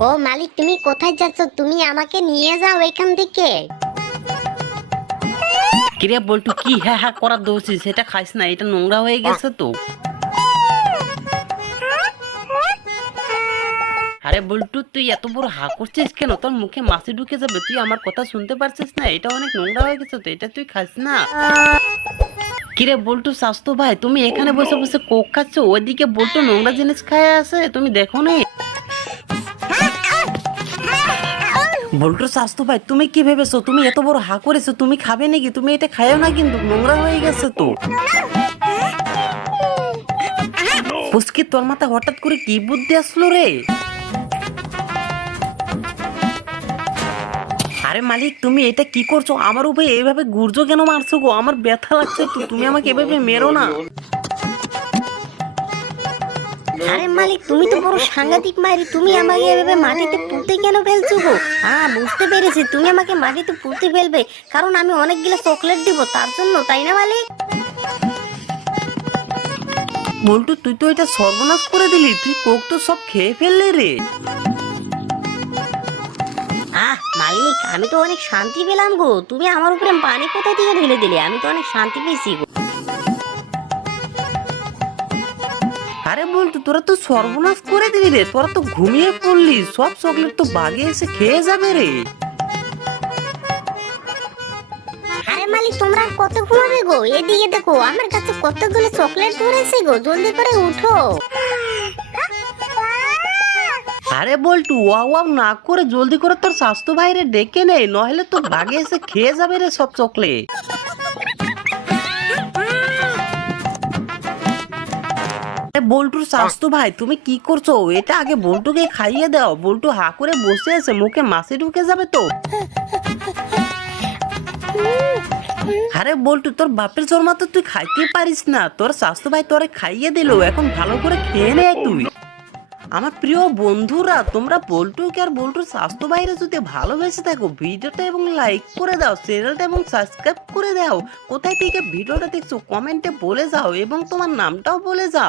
ও মালিক, তুমি কোথায় যাচ্ছ? তুমি আমাকে নিয়ে যাও এখান থেকে। কিরে বল্টু, কি হ্যাঁ হ্যাঁ করার দোষী? সেটা খাইস না, এটা নোংরা হয়ে গেছে তো। আরে বল্টু, তুই এত বড় হা করছিস কেন? তোর মুখে মাছি ঢুকে যাবে, তুই আমার কথা শুনতে পারছিস না? এটা অনেক নোংরা হয়ে গেছে তো, এটা তুই খাস না। কিরে বল্টু, স্বাস্থ্য ভাই, তুমি এখানে বসে বসে কোক খাচ্ছ, ওইদিকে বল্টু নোংরা জিনিস খায় আছে, তুমি দেখো নি? বল্টুর স্বাস্থ্য ভাই, তুমি কি ভেবেছো? তুমি এত বড় হা করেছো, তুমি খাবে নাকি? তুমি এটা খায়ও না, কিন্তু নোংরা হয়ে গেছে তো। পুচকি, তোর মাথা হঠাৎ করে কি বুদ্ধি আসলো রে? আরে মালিক, তুমি এটা কি করছো? আমার উপরে এইভাবে গুর্জো কেন মারছো গো? আমার ব্যথা লাগছে তো, তুমি আমাকে এভাবে মেরো না। আরে মালিক, তুমি তো বড় সাংঘাতিক মারি, তুমি আমাকে এভাবে মাটিতে পুঁতে কেন ফেলছো গো? হ্যাঁ, বুঝতে পেরেছি, তুমি আমাকে মাটিতে পুঁতে ফেলবে কারণ আমি অনেকগুলো চকলেট দিব তার জন্য, তাই না মালিক? বল্টু, তুই তো এটা সর্বনাশ করে দিলি, তুই কোক তো সব খেয়ে ফেললি রে। মালিক, আমি তো অনেক শান্তি পেলাম গো, তুমি আমার উপরে পানি কোথা থেকে ঢেলে দিলে, আমি তো অনেক শান্তি পেয়েছি গো। আরে বল্টু, তোরা তো সর্বনাশ করে দিলি রে, তোরা তো ঘুমিয়ে পড়লি, সব চকলেট তো বাগে এসে খেয়ে যাবে রে। আরে মালিক, তোমরা কত ঘুমাবে গো? এদিকে দেখো, আমার কাছে কতগুলো চকলেট ধরেছে গো, জলদি করে উঠো। আরে বল্টু, ওয়াও ওয়াও না করে জলদি করে তোর স্বাস্থ্য ভাইরে ডেকে নে, নইলে তো বাগে এসে খেয়ে যাবে রে সব চকলেট। বল্টুর স্বাস্থ্য ভাই, তুমি কি করছো? এটা আগে বল্টুকে খাইয়ে দাও, বল্টু হা করে বসে আছে, মুখে মাছি ঢুকে যাবে তো। আরে বল্টু, তোর বাপের জন্মা তো তুই খাইতে পারিস না, তোর স্বাস্থ্য ভাই তোরে খাইয়ে দিল, এখন ভালো করে খেয়ে নে তুই। আমার প্রিয় বন্ধুরা, তোমরা বল্টুকে আর বল্টুর স্বাস্থ্য ভাইরে যদি ভালোবেসে থাকো, ভিডিওটা এবং লাইক করে দাও, চ্যানেলটা এবং সাবস্ক্রাইব করে দাও। কোথায় থেকে ভিডিওটা দেখছো কমেন্টে বলে যাও এবং তোমার নামটাও বলে যাও।